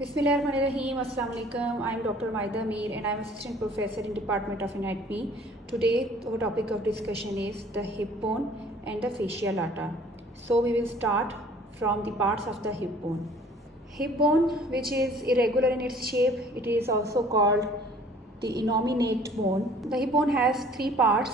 Bismillahirrahmanirrahim. Assalamu alaikum. I am Dr. Maida Mir and I am Assistant Professor in Department of Anatomy. Today our topic of discussion is the hip bone and the fascia lata. So we will start from the parts of the hip bone. Hip bone, which is irregular in its shape, it is also called the innominate bone. The hip bone has three parts.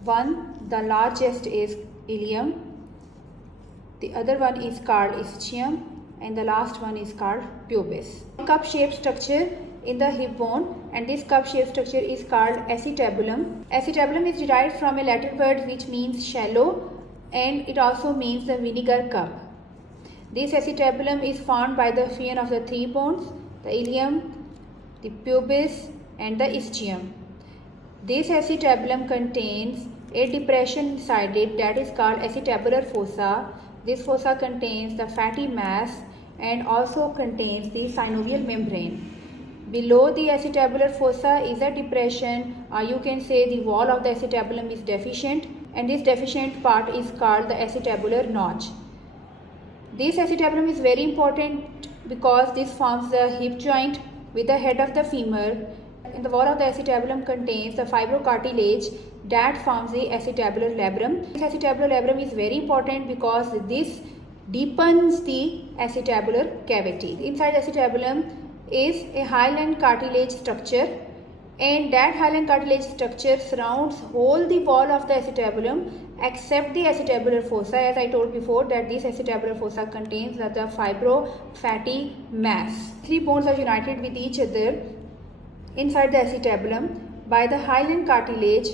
One, the largest is ilium. The other one is called ischium. And the last one is called pubis. Cup-shaped structure in the hip bone, and this cup-shaped structure is called acetabulum. Acetabulum is derived from a Latin word which means shallow, and it also means the vinegar cup. This acetabulum is formed by the fusion of the three bones, the ilium, the pubis and the ischium. This acetabulum contains a depression inside it that is called acetabular fossa. This fossa contains the fatty mass and also contains the synovial membrane. Below the acetabular fossa is a depression, or you can say the wall of the acetabulum is deficient, and this deficient part is called the acetabular notch. This acetabulum is very important because this forms the hip joint with the head of the femur, and the wall of the acetabulum contains the fibrocartilage that forms the acetabular labrum. This acetabular labrum is very important because this deepens the acetabular cavity. Inside the acetabulum is a hyaline cartilage structure, and that hyaline cartilage structure surrounds whole the wall of the acetabulum except the acetabular fossa. As I told before that this acetabular fossa contains the fibro-fatty mass. Three bones are united with each other inside the acetabulum by the hyaline cartilage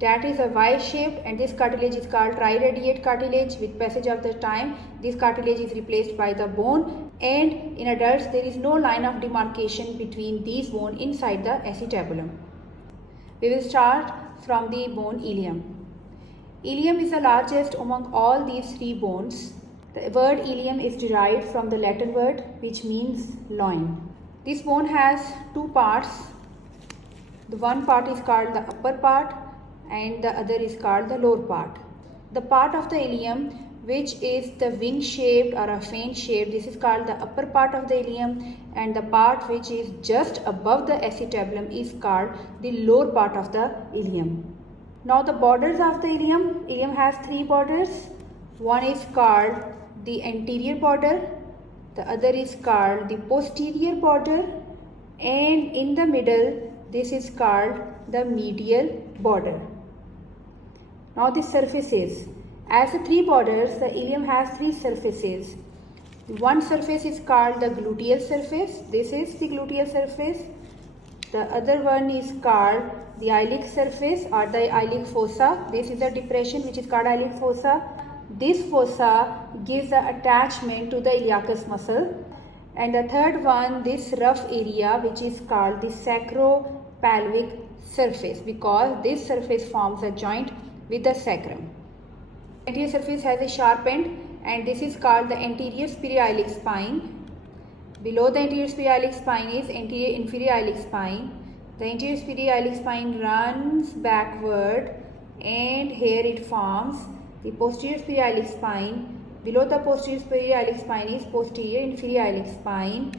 that is a Y-shaped, and this cartilage is called triradiate cartilage. With passage of the time, this cartilage is replaced by the bone, and in adults there is no line of demarcation between these bones inside the acetabulum. We will start from the bone ilium. Ilium is the largest among all these three bones. The word ilium is derived from the Latin word which means loin. This bone has two parts. The one part is called the upper part and the other is called the lower part. The part of the ilium which is the wing shaped or a fan shaped, this is called the upper part of the ilium, and the part which is just above the acetabulum is called the lower part of the ilium. Now the borders of the ilium has three borders. One is called the anterior border, the other is called the posterior border, and in the middle this is called the medial border. Now the surfaces. As the three borders, the ilium has three surfaces. One surface is called the gluteal surface. This is the gluteal surface. The other one is called the iliac surface or the iliac fossa. This is the depression which is called iliac fossa. This fossa gives the attachment to the iliacus muscle. And the third one, this rough area which is called the sacropelvic surface, because this surface forms a joint with the sacrum. The anterior surface has a sharp end, and this is called the anterior superior iliac spine. Below the anterior superior iliac spine is anterior inferior iliac spine. The anterior superior iliac spine runs backward, and here it forms the posterior superior iliac spine. Below the posterior superior iliac spine is posterior inferior iliac spine,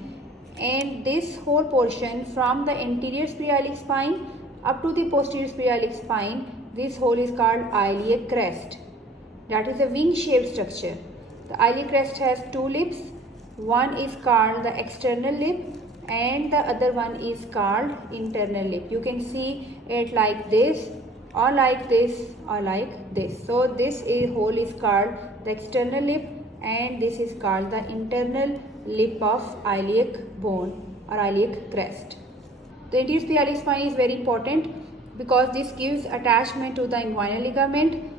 and this whole portion from the anterior superior iliac spine up to the posterior superior iliac spine, this whole is called iliac crest. That is a wing-shaped structure. The iliac crest has two lips. One is called the external lip and the other one is called internal lip. You can see it like this or like this or like this. So this whole is called the external lip, and this is called the internal lip of iliac bone or iliac crest. The anterior superior iliac spine is very important because this gives attachment to the inguinal ligament.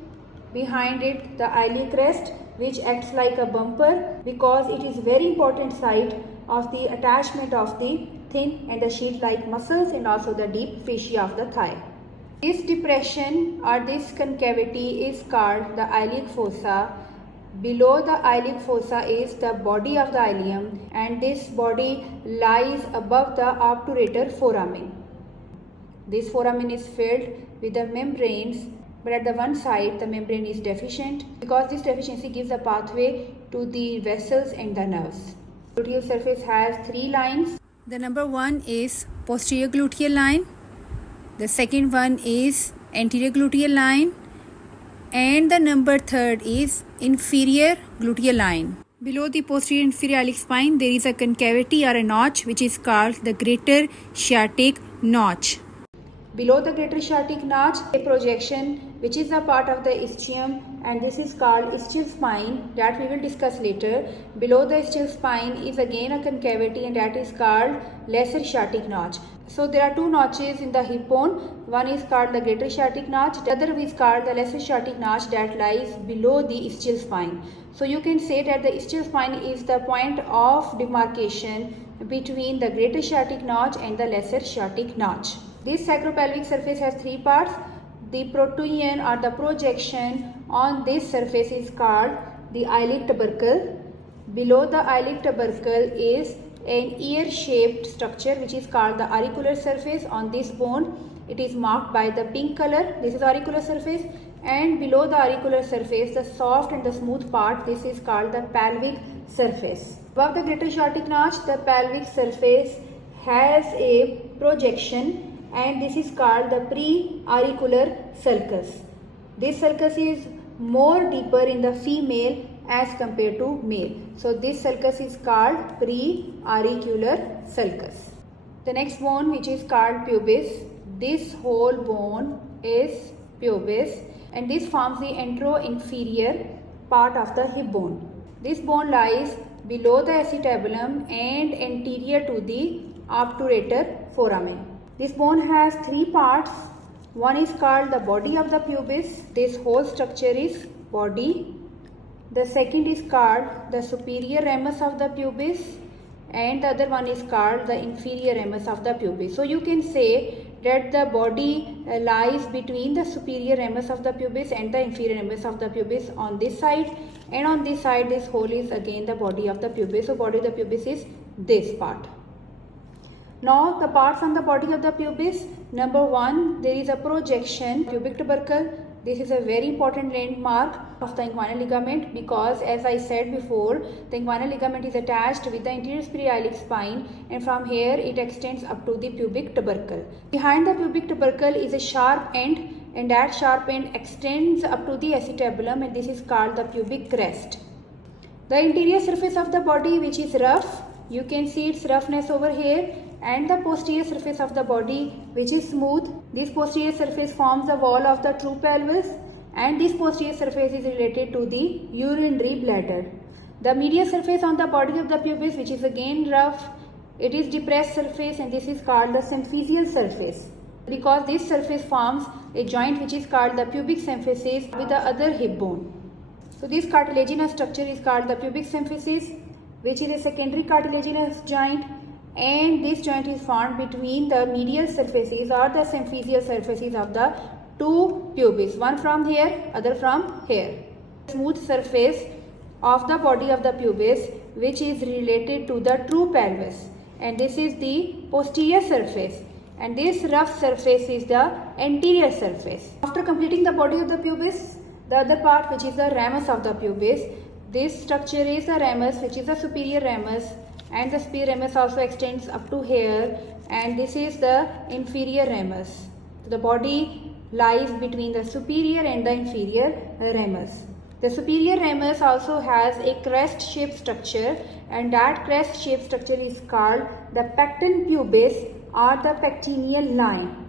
Behind it, the iliac crest, which acts like a bumper because it is very important site of the attachment of the thin and the sheath-like muscles and also the deep fascia of the thigh. This depression or this concavity is called the iliac fossa. Below the iliac fossa is the body of the ilium, and this body lies above the obturator foramen. This foramen is filled with the membranes, but at the one side the membrane is deficient because this deficiency gives a pathway to the vessels and the nerves. Gluteal surface has 3 lines. The number 1 is posterior gluteal line. The second one is anterior gluteal line. And the number 3 is inferior gluteal line. Below the posterior inferior iliac spine, there is a concavity or a notch which is called the greater sciatic notch. Below the greater sciatic notch, a projection which is a part of the ischium, and this is called ischial spine, that we will discuss later. Below the ischial spine is again a concavity, and that is called lesser sciatic notch. So there are 2 notches in the hip bone. One is called the greater sciatic notch, the other is called the lesser sciatic notch that lies below the ischial spine. So you can say that the ischial spine is the point of demarcation between the greater sciatic notch and the lesser sciatic notch. This sacropelvic surface has 3 parts. The protusion or the projection on this surface is called the iliac tubercle. Below the iliac tubercle is an ear-shaped structure which is called the auricular surface. On this bone, it is marked by the pink color. This is auricular surface. And below the auricular surface, the soft and the smooth part, this is called the pelvic surface. Above the greater sciatic notch, the pelvic surface has a projection, and this is called the pre-auricular sulcus. This sulcus is more deeper in the female as compared to male. So this sulcus is called pre-auricular sulcus. The next bone, which is called pubis, this whole bone is pubis, and this forms the anteroinferior part of the hip bone. This bone lies below the acetabulum and anterior to the obturator foramen. This bone has 3 parts. One is called the body of the pubis. This whole structure is body. The second is called the superior ramus of the pubis, and the other one is called the inferior ramus of the pubis. So you can say that the body lies between the superior ramus of the pubis and the inferior ramus of the pubis on this side, and on this side this whole is again the body of the pubis. So body of the pubis is this part. Now the parts on the body of the pubis. Number 1, there is a projection, pubic tubercle. This is a very important landmark of the inguinal ligament, because as I said before, the inguinal ligament is attached with the anterior superior iliac spine, and from here it extends up to the pubic tubercle. Behind the pubic tubercle is a sharp end, and that sharp end extends up to the acetabulum, and this is called the pubic crest. The interior surface of the body, which is rough, you can see its roughness over here, and the posterior surface of the body, which is smooth. This posterior surface forms the wall of the true pelvis, and this posterior surface is related to the urinary bladder. The medial surface on the body of the pubis, which is again rough, it is depressed surface, and this is called the symphysial surface, because this surface forms a joint which is called the pubic symphysis with the other hip bone. So this cartilaginous structure is called the pubic symphysis, which is a secondary cartilaginous joint, and this joint is formed between the medial surfaces or the symphysial surfaces of the 2 pubis, one from here, other from here. Smooth surface of the body of the pubis, which is related to the true pelvis, and this is the posterior surface, and this rough surface is the anterior surface. After completing the body of the pubis, the other part, which is the ramus of the pubis, this structure is the ramus, which is the superior ramus, and the superior ramus also extends up to here, and this is the inferior ramus. The body lies between the superior and the inferior ramus. The superior ramus also has a crest-shaped structure, and that crest-shaped structure is called the pecten pubis or the pectineal line.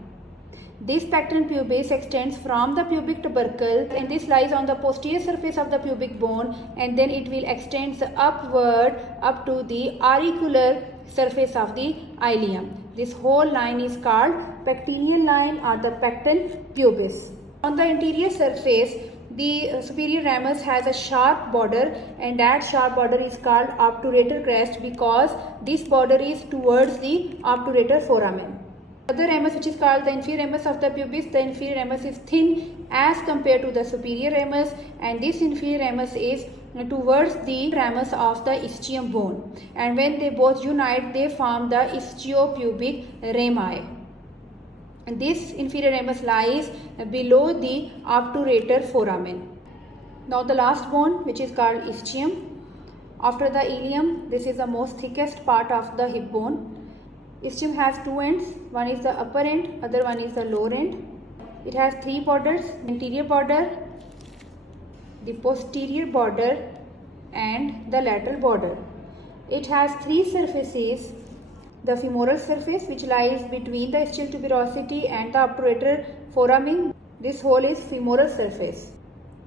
This pecten pubis extends from the pubic tubercle, and this lies on the posterior surface of the pubic bone, and then it will extend upward up to the auricular surface of the ilium. This whole line is called pectineal line or the pecten pubis. On the anterior surface, the superior ramus has a sharp border, and that sharp border is called obturator crest, because this border is towards the obturator foramen. The other ramus, which is called the inferior ramus of the pubis, the inferior ramus is thin as compared to the superior ramus, and this inferior ramus is towards the ramus of the ischium bone, and when they both unite, they form the ischiopubic rami. And this inferior ramus lies below the obturator foramen. Now the last bone, which is called ischium. After the ilium, this is the most thickest part of the hip bone. Ischium has two ends, one is the upper end, other one is the lower end. It has three borders, anterior border, the posterior border and the lateral border. It has three surfaces, the femoral surface which lies between the ischial tuberosity and the obturator foramen. This hole is femoral surface.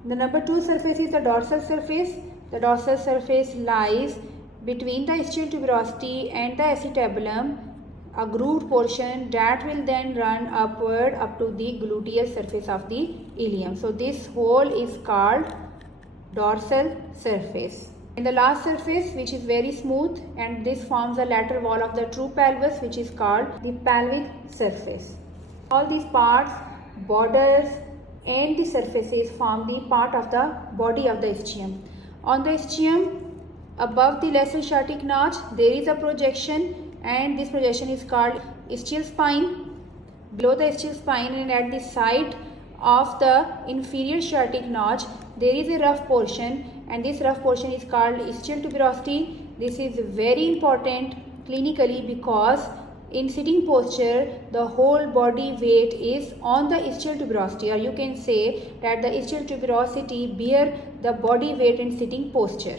The number 2 surface is the dorsal surface. The dorsal surface lies between the ischial tuberosity and the acetabulum, a grooved portion that will then run upward up to the gluteal surface of the ilium. So this hole is called dorsal surface. And the last surface, which is very smooth, and this forms the lateral wall of the true pelvis, which is called the pelvic surface. All these parts, borders and the surfaces form the part of the body of the ischium. On the ischium, above the lesser sciatic notch, there is a projection, and this projection is called ischial spine. Below the ischial spine and at the side of the inferior sciatic notch, there is a rough portion, and this rough portion is called ischial tuberosity. This is very important clinically because in sitting posture, the whole body weight is on the ischial tuberosity, or you can say that the ischial tuberosity bear the body weight in sitting posture.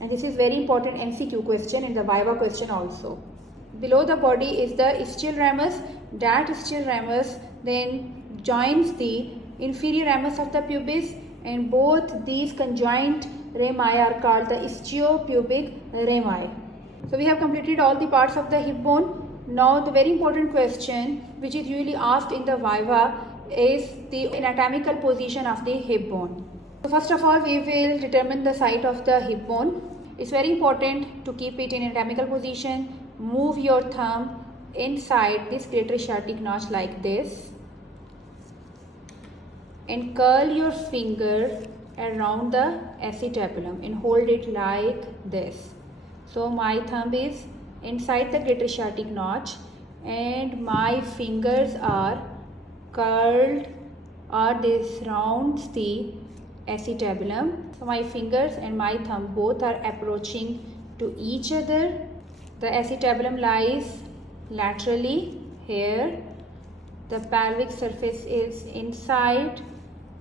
And this is very important MCQ question and the Viva question also. Below the body is the ischial ramus. That ischial ramus then joins the inferior ramus of the pubis, and both these conjoint rami are called the ischiopubic rami. So we have completed all the parts of the hip bone. Now the very important question which is usually asked in the Viva is the anatomical position of the hip bone. So first of all, we will determine the site of the hip bone. It's very important to keep it in anatomical position. Move your thumb inside this greater sciatic notch like this, and curl your finger around the acetabulum and hold it like this. So my thumb is inside the greater sciatic notch and my fingers are curled, or they surround the acetabulum. So my fingers and my thumb both are approaching to each other. The acetabulum lies laterally here. The pelvic surface is inside.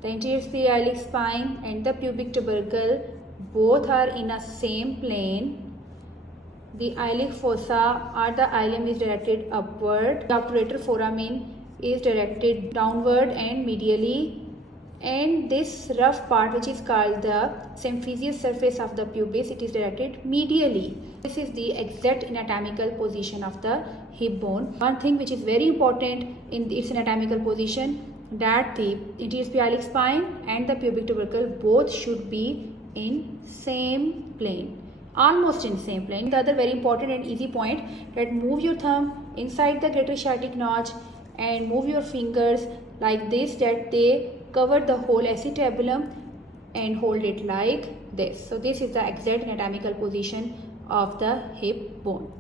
The anterior iliac spine and the pubic tubercle both are in a same plane. The iliac fossa or the ilium is directed upward. The obturator foramen is directed downward and medially. And this rough part, which is called the symphysis surface of the pubis, it is directed medially. This is the exact anatomical position of the hip bone. One thing which is very important in its anatomical position, that the anterior iliac spine and the pubic tubercle both should be in same plane, almost in same plane. The other very important and easy point, that move your thumb inside the greater sciatic notch and move your fingers like this, that they cover the whole acetabulum, and hold it like this. So this is the exact anatomical position of the hip bone.